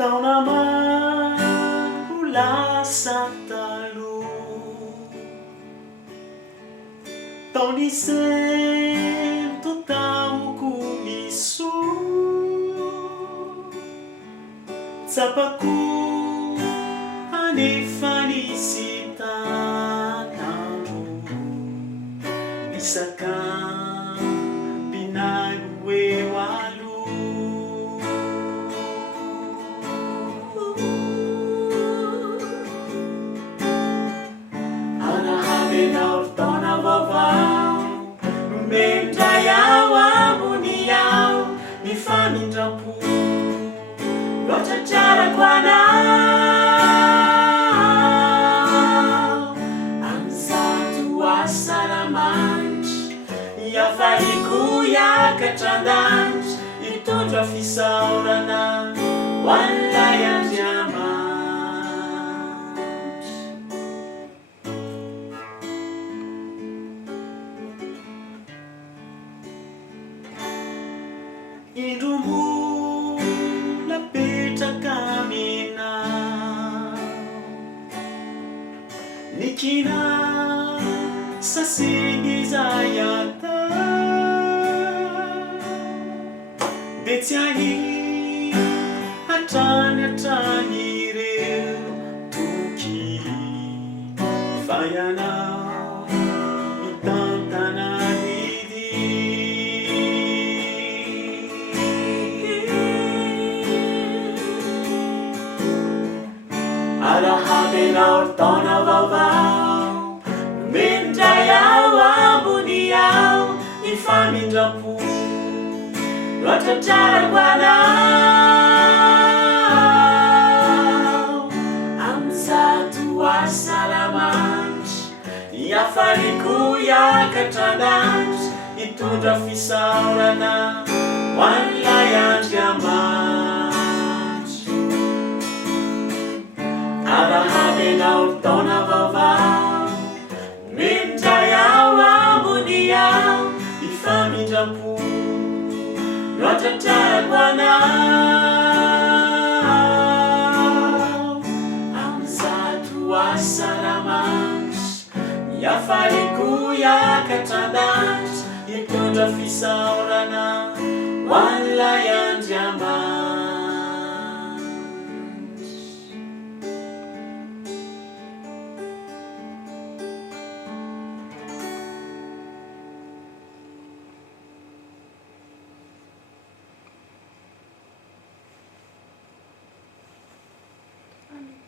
Taona maro lasa taloha, tao ny sento taoko misoa, Tsapako anefa nisy tanan Nisakambina eo aloha, Arahaba ianao Taona Vaovao, Nomen'ny Ray ambony ny famindram-po nahatratrarako anao, an-zato asaramanitra, hafaliako hiakatra an-danitra, Hitondra fisaorana ho an'ilay Andriamanitra. Indro mbola apetraka aminao, nikina sasiny izay atao, de tsy ahy hatrany ireo toky fa ianao hitantananidy. Arahaba ianao Taona Vaovao, Nomen'ny Ray ambony ny famindram-po nahatratrarako anao, an-zato asaramanitra, hafaliako hiakatra an-danitra, Hitondra fisaorana ho an'ilay Andriamanitra. Arahaba ianao Taona Vaovao, Nomen'ny Ray ambony ny famindram-po nahatratrarako anao, an-zato asaramanitra, hafaliako hiakatra an-danitra, Hitondra fisaorana ho an'ilay Andriamanitra.